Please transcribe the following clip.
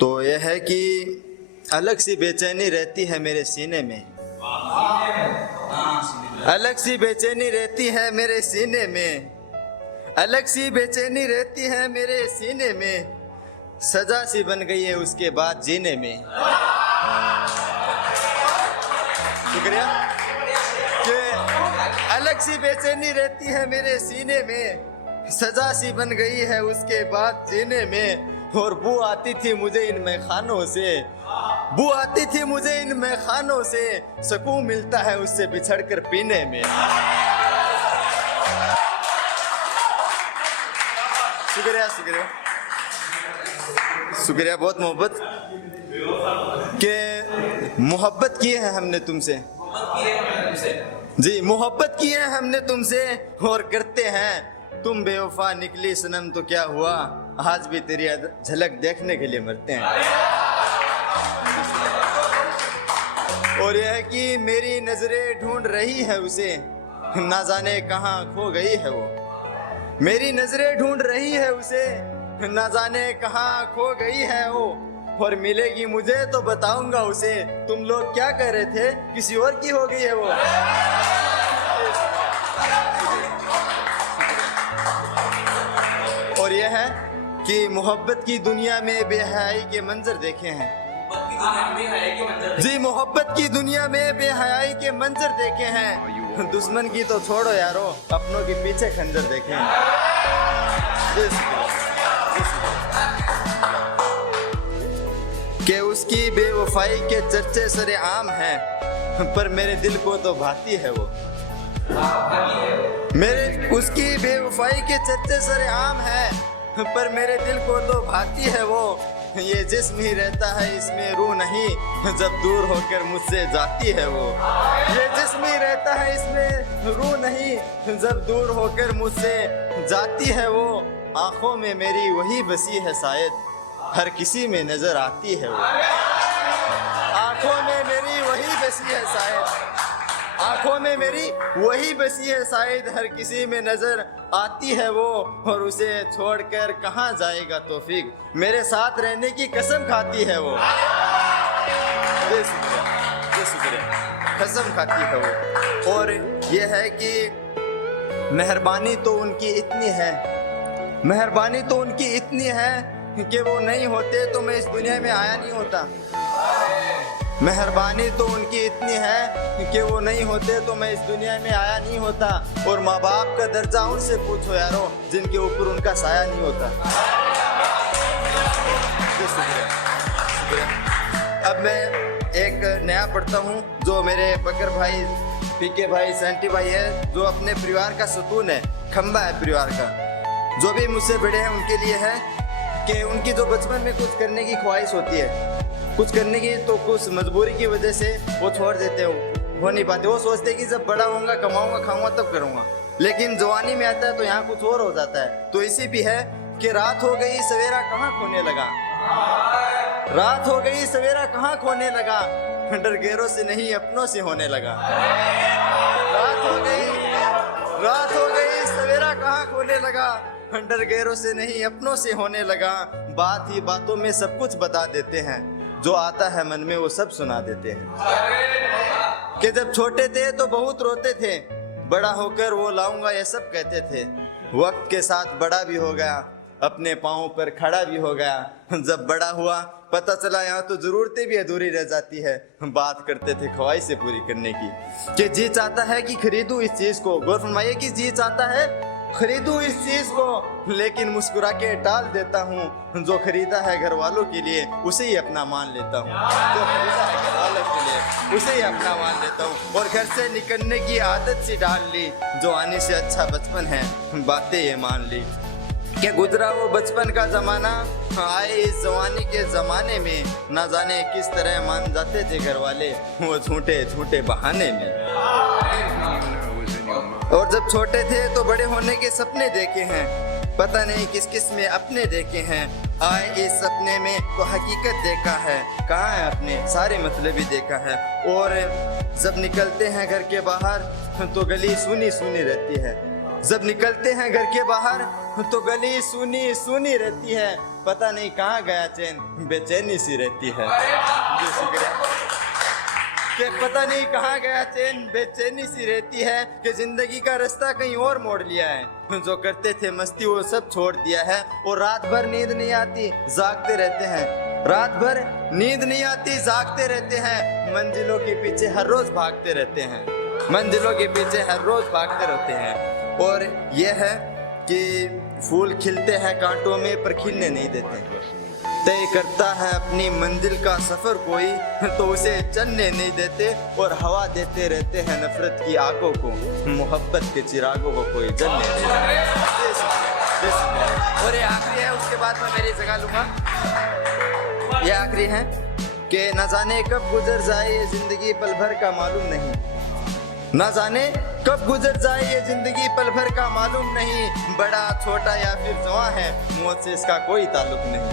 तो यह है कि अलग सी बेचैनी रहती है मेरे सीने में, अलग सी बेचैनी रहती है मेरे सीने में, अलग सी बेचैनी रहती है मेरे सीने में, सजा सी बन गई है उसके बाद जीने में। शुक्रिया। कि अलग सी बेचैनी रहती है मेरे सीने में, सजा सी बन गई है उसके बाद जीने में। और बू आती थी मुझे इन मैखानों से, बू आती थी मुझे इन मैखानों से, सुकून मिलता है उससे बिछड़कर पीने में। शुक्रिया शुक्रिया शुक्रिया, बहुत मोहब्बत के मोहब्बत की है हमने तुमसे जी, मोहब्बत की है हमने तुमसे और करते हैं। तुम बेवफा निकली सनम तो क्या हुआ, आज भी तेरी झलक देखने के लिए मरते हैं। और यह है कि मेरी नजरें ढूंढ रही है उसे, ना जाने कहाँ खो गई है वो। मेरी नजरें ढूंढ रही है उसे, ना जाने कहाँ खो गई है वो। और मिलेगी मुझे तो बताऊंगा उसे, तुम लोग क्या कह रहे थे किसी और की हो गई है वो। और यह है कि मोहब्बत की दुनिया में बेहयाई के मंजर देखे हैं जी, मोहब्बत की दुनिया में बेहयाई के मंजर देखे हैं। दुश्मन की तो छोड़ो यारो, अपनों के पीछे खंजर देखे हैं। कि उसकी बेवफाई के चर्चे सरेआम हैं, पर मेरे दिल को तो भाती है वो। मेरे उसकी बेवफाई के चर्चे सरेआम है, पर मेरे दिल को तो भाती है वो। ये जिस्म ही रहता है इसमें रूह नहीं, जब दूर होकर मुझसे जाती है वो। ये जिस्म ही रहता है इसमें रूह नहीं, जब दूर होकर मुझसे जाती है वो। आंखों में मेरी वही बसी है शायद, हर किसी में नजर आती है वो। आंखों में मेरी वही बसी है शायद, आंखों में मेरी वही बसी है शायद, हर किसी में नजर आती है वो। और उसे छोड़कर कहाँ जाएगा तौफीक, मेरे साथ रहने की कसम खाती है वो। शुक्रिया, कसम खाती है वो। और ये है कि मेहरबानी तो उनकी इतनी है, मेहरबानी तो उनकी इतनी है कि वो नहीं होते तो मैं इस दुनिया में आया नहीं होता। मेहरबानी तो उनकी इतनी है कि वो नहीं होते तो मैं इस दुनिया में आया नहीं होता। और माँ बाप का दर्जा उनसे पूछो यारो, जिनके ऊपर उनका साया नहीं होता। अब मैं एक नया पढ़ता हूँ, जो मेरे बकर भाई, पीके भाई, सेंटी भाई है, जो अपने परिवार का सुकून है, खंबा है परिवार का। जो भी मुझसे बड़े हैं उनके लिए है कि उनकी जो बचपन में कुछ करने की ख्वाहिश होती है, कुछ करने की, तो कुछ मजबूरी की वजह से वो छोड़ देते हो नहीं पाते। वो सोचते कि जब बड़ा होऊंगा, कमाऊंगा, खाऊंगा तब करूंगा। लेकिन जवानी में आता है तो यहाँ कुछ और हो जाता है। तो इसी भी है कि रात हो गई सवेरा कहाँ खोने लगा, रात हो गई सवेरा कहाँ खोने लगा, डर गैरों से नहीं अपनों से होने लगा। रात हो गई सवेरा कहाँ खोने लगा, डर गैरों से नहीं अपनों से होने लगा। बात ही बातों में सब कुछ बता देते हैं, जो आता है मन में वो सब सुना देते हैं। कि जब छोटे थे तो बहुत रोते थे, बड़ा होकर वो लाऊंगा ये सब कहते थे। वक्त के साथ बड़ा भी हो गया, अपने पाँव पर खड़ा भी हो गया। जब बड़ा हुआ पता चला यहाँ तो जरूरतें भी अधूरी रह जाती है। बात करते थे ख्वाहिशें पूरी करने की, कि जी चाहता है कि खरीदूं इस चीज को। गौर फरमाइए कि जी चाहता है खरीदूं इस चीज को, लेकिन मुस्कुरा के टाल देता हूँ। जो खरीदा है घर वालों के लिए उसे ही अपना मान लेता हूँ, जो खरीदा है घर वालों के लिए उसे ही अपना मान लेता हूँ। और घर से निकलने की आदत सी डाल ली, जो आने से अच्छा बचपन है बातें ये मान ली। क्या गुजरा वो बचपन का जमाना, आए इस जवानी के जमाने में। ना जाने किस तरह मान जाते थे घर वाले वो झूठे झूठे बहाने में। और जब छोटे थे तो बड़े होने के सपने देखे हैं, पता नहीं किस किस में अपने देखे हैं। आए इस सपने में तो हकीकत देखा है, कहाँ है अपने सारे मतलब भी देखा है। और जब निकलते हैं घर के बाहर तो गली सुनी सुनी रहती है, जब निकलते हैं घर के बाहर तो गली सुनी सुनी रहती है, पता नहीं कहाँ गया चैन, बेचैनी सी रहती है। जी शुक्रिया। कि पता नहीं कहाँ गया चैन, बेचैनी सी रहती है, कि जिंदगी का रास्ता कहीं और मोड़ लिया है। जो करते थे मस्ती वो सब छोड़ दिया है, और रात भर नींद नहीं आती जागते रहते हैं, रात भर नींद नहीं आती जागते रहते हैं, मंजिलों के पीछे हर रोज भागते रहते हैं, मंजिलों के पीछे हर रोज भागते रहते हैं। और यह है कि फूल खिलते हैं कांटों में पर खिलने नहीं देते। तय करता है अपनी मंजिल का सफर कोई, तो उसे चलने नहीं देते, और हवा देते रहते हैं नफरत की आगों को, मोहब्बत के चिरागों को कोई जलने नहीं देते। और ये आखिरी है, उसके बाद मैं मेरी जगह लूंगा। ये आखिरी है कि न जाने कब गुजर जाए ये जिंदगी पल भर का मालूम नहीं, न जाने कब गुजर जाए ये जिंदगी पल भर का मालूम नहीं, बड़ा छोटा या फिर जवां है मौत से इसका कोई ताल्लुक नहीं।